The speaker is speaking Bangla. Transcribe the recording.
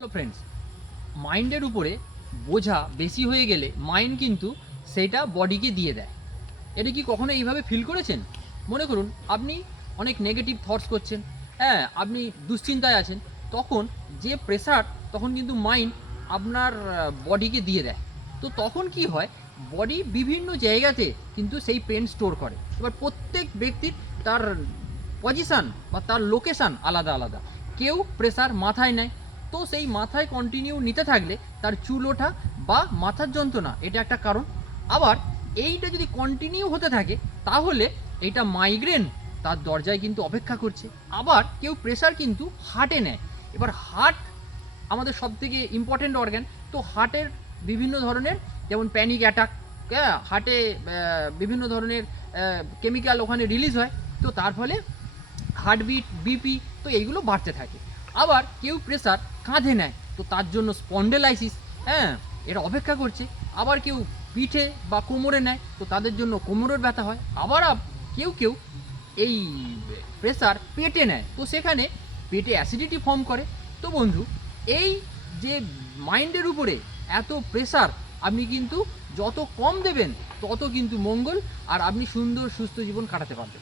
তো ফ্রেন্ডস, মাইন্ডের উপরে বোঝা বেশি হয়ে গেলে মাইন্ড কিন্তু সেটা বডিকে দিয়ে দেয়। এটা কি কখনো এইভাবে ফিল করেছেন? মনে করুন আপনি অনেক নেগেটিভ থটস করছেন, হ্যাঁ, আপনি দুশ্চিন্তায় আছেন, তখন যে প্রেসার তখন কিন্তু মাইন্ড আপনার বডিকে দিয়ে দেয়। তো তখন কি হয়, বডি বিভিন্ন জায়গাতে কিন্তু সেই পেন স্টোর করে। এবার প্রত্যেক ব্যক্তির তার পজিশান বা তার লোকেশান আলাদা আলাদা। কেউ প্রেসার মাথায় নেয়, তো সেই মাথায় কন্টিনিউ নিতে থাকলে তার চুল ওঠা বা মাথার যন্ত্রণা এটা একটা কারণ। আবার এইটা যদি কন্টিনিউ হতে থাকে তাহলে এইটা মাইগ্রেন তার দরজায় কিন্তু অপেক্ষা করছে। আবার কেউ প্রেসার কিন্তু হার্টে নেয়। এবার হার্ট আমাদের সবথেকে ইম্পর্ট্যান্ট অর্গান। তো হার্টের বিভিন্ন ধরনের, যেমন প্যানিক অ্যাটাক, হ্যাঁ, হার্টে বিভিন্ন ধরনের কেমিক্যাল ওখানে রিলিজ হয়, তো তার ফলে হার্টবিট, বিপি, তো এইগুলো বাড়তে থাকে। আবার কেউ প্রেসার কাঁধে নেয়, তো তার জন্য স্পন্ডেলাইসিস, হ্যাঁ, এটা অপেক্ষা করছে। আবার কেউ পিঠে বা কোমরে নেয়, তো তাদের জন্য কোমরের ব্যথা হয়। আবার কেউ কেউ এই প্রেসার পেটে নেয়, তো সেখানে পেটে অ্যাসিডিটি ফর্ম করে। তো বন্ধু, এই যে মাইন্ডের উপরে এত প্রেসার, আপনি কিন্তু যত কম দেবেন তত কিন্তু মঙ্গল, আর আপনি সুন্দর সুস্থ জীবন কাটাতে পারবেন।